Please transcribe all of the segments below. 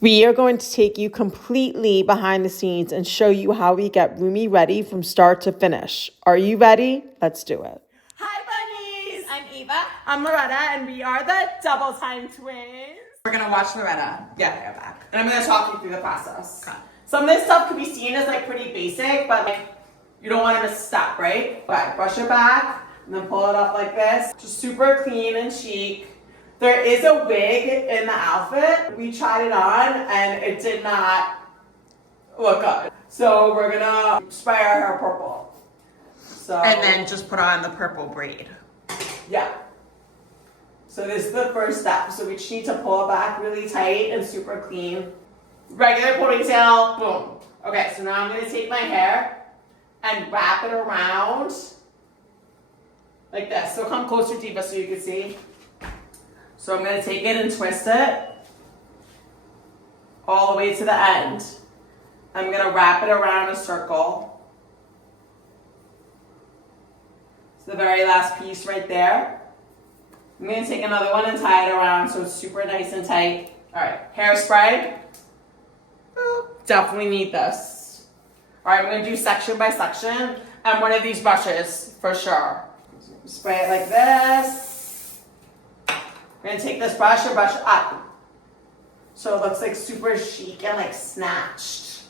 We are going to take you completely behind the scenes and show you how we get Rumi ready from start to finish. Are you ready? Let's do it. Hi bunnies! I'm Eva. I'm Loretta and we are the Double Time Twins. We're gonna watch Loretta get her hair back. And I'm gonna talk you through the process. Okay. Some of this stuff can be seen as like pretty basic, but like you don't want to miss a step, right? Okay, brush it back and then pull it up like this. Just super clean and chic. There is a wig in the outfit. We tried it on and it did not look good. So we're gonna spray our hair purple. So And then just put on the purple braid. yeah. So this is the first step. So we just need to pull it back really tight and super clean. Regular ponytail, boom. Okay, so now I'm gonna take my hair and wrap it around like this. So come closer, Diva, so you can see. So I'm gonna take it and twist it all the way to the end. I'm gonna wrap it around a circle. It's the very last piece right there. I'm gonna take another one and tie it around so it's super nice and tight. All right, hairspray. Definitely need this. All right, I'm gonna do section by section and one of these brushes for sure. Spray it like this. We're gonna take this brush and brush it up. So it looks like super chic and like snatched.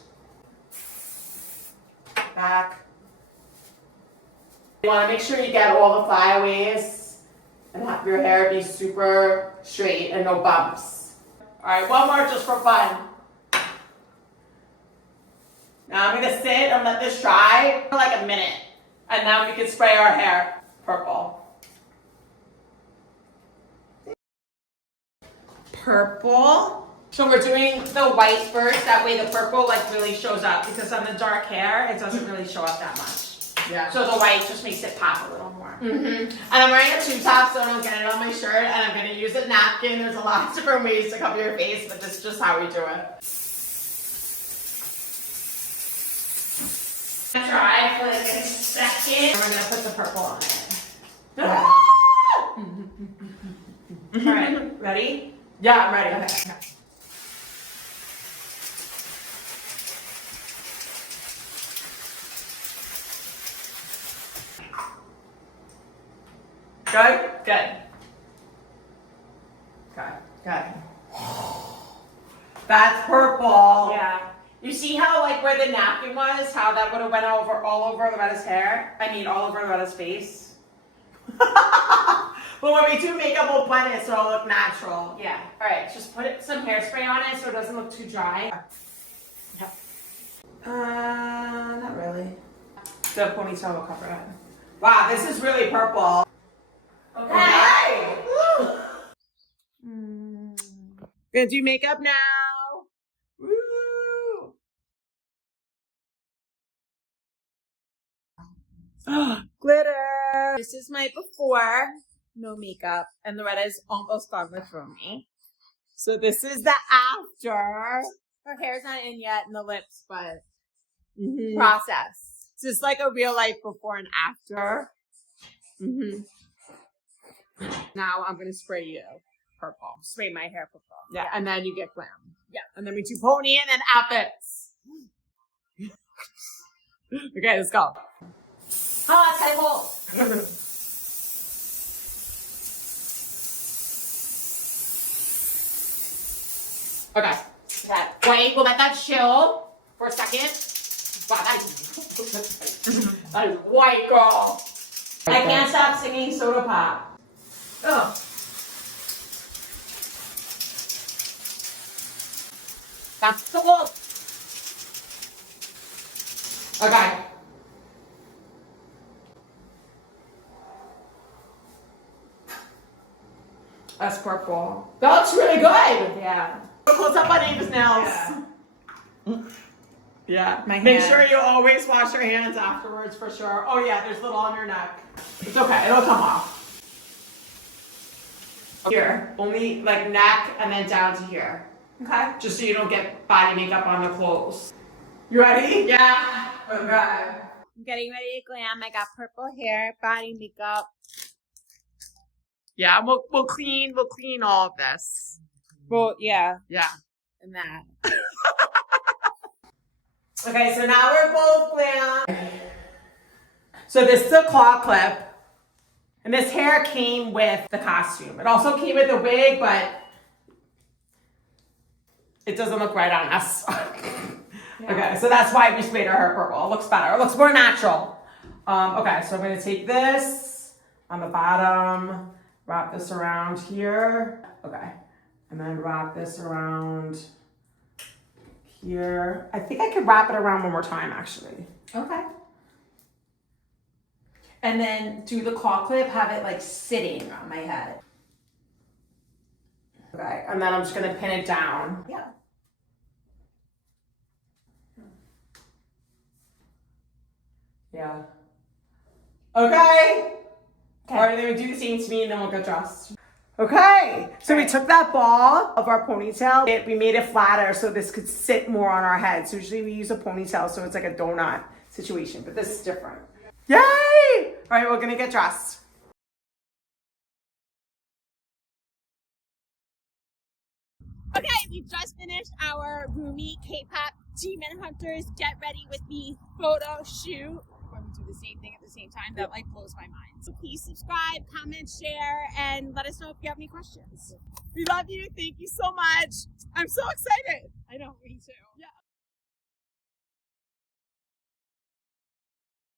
Back. You wanna make sure you get all the flyaways and have your hair be super straight and no bumps. All right, one more just for fun. Now I'm gonna sit and let this dry for like a minute. And then we can spray our hair purple. Purple. So we're doing the white first, that way the purple like really shows up because on the dark hair, it doesn't really show up that much. Yeah. So the white just makes it pop a little more. And I'm wearing a tube top so I don't get it on my shirt and I'm gonna use a napkin. There's a lot of different ways to cover your face, but this is just how we do it. Try for like a second. And we're gonna put the purple on it. Alright, ready? Yeah, I'm ready. Okay. Good? Good. Okay. Good. That's purple. Yeah. You see how like where the napkin was, how that would have went over all over Loretta's hair? I mean all over Loretta's face. But when we do makeup, we'll blend it so it'll look natural. Yeah. Alright, just put some hairspray on it so it doesn't look too dry. Yep. Not really. The ponytail will cover it. Wow, this is really purple. Okay. Gonna do makeup now. Woo! Glitter. This is my before, no makeup, and Loretta is almost done with Rumi. So this is the after. Her hair's not in yet, and the lips, but process. It's just like a real life before and after. Now I'm gonna spray you purple. Spray my hair purple. Yeah, and then you get glam. Yeah, and then we do pony and then outfits. Okay, let's go. Okay. Wait, we'll let that chill for a second. Wow, that is white, girl. I can't stop singing Soda Pop. Oh. That's so cool. Okay. That's purple. That looks really good. Yeah. Close up on Ava's nails. Yeah. My Make hand. sure you always wash your hands afterwards for sure. Oh yeah, there's little on your neck. It's okay, it'll come off. Here, only like neck and then down to here. Okay. Just so you don't get body makeup on the clothes. You ready? Yeah. Okay. I'm getting ready to glam. I got purple hair, body makeup. Yeah, we'll clean all of this. Well, yeah. Yeah. and that. Okay, so now we're both glam. So this is a claw clip. And this hair came with the costume. It also came with a wig, but it doesn't look right on us. Okay, so that's why we sprayed our hair purple. It looks better. It looks more natural. Okay, so I'm gonna take this on the bottom, wrap this around here. Okay, and then wrap this around here. I think I could wrap it around one more time, actually. Okay. And then do the claw clip, have it like sitting on my head. Okay, and then I'm just gonna pin it down. Yeah. Yeah. Okay. All right, then we do the same to me and then we'll get dressed. Okay, so we took that ball of our ponytail, we made it flatter so this could sit more on our head. So usually we use a ponytail so it's like a donut situation, but this is different. Yay! All right, we're gonna get dressed. Okay, we just finished our Rumi K-pop Demon Hunters Get Ready With Me photo shoot. When we do the same thing at the same time, that like blows my mind. So please subscribe, comment, share, and let us know if you have any questions. We love you. Thank you so much. I'm so excited. I know, me too. Yeah.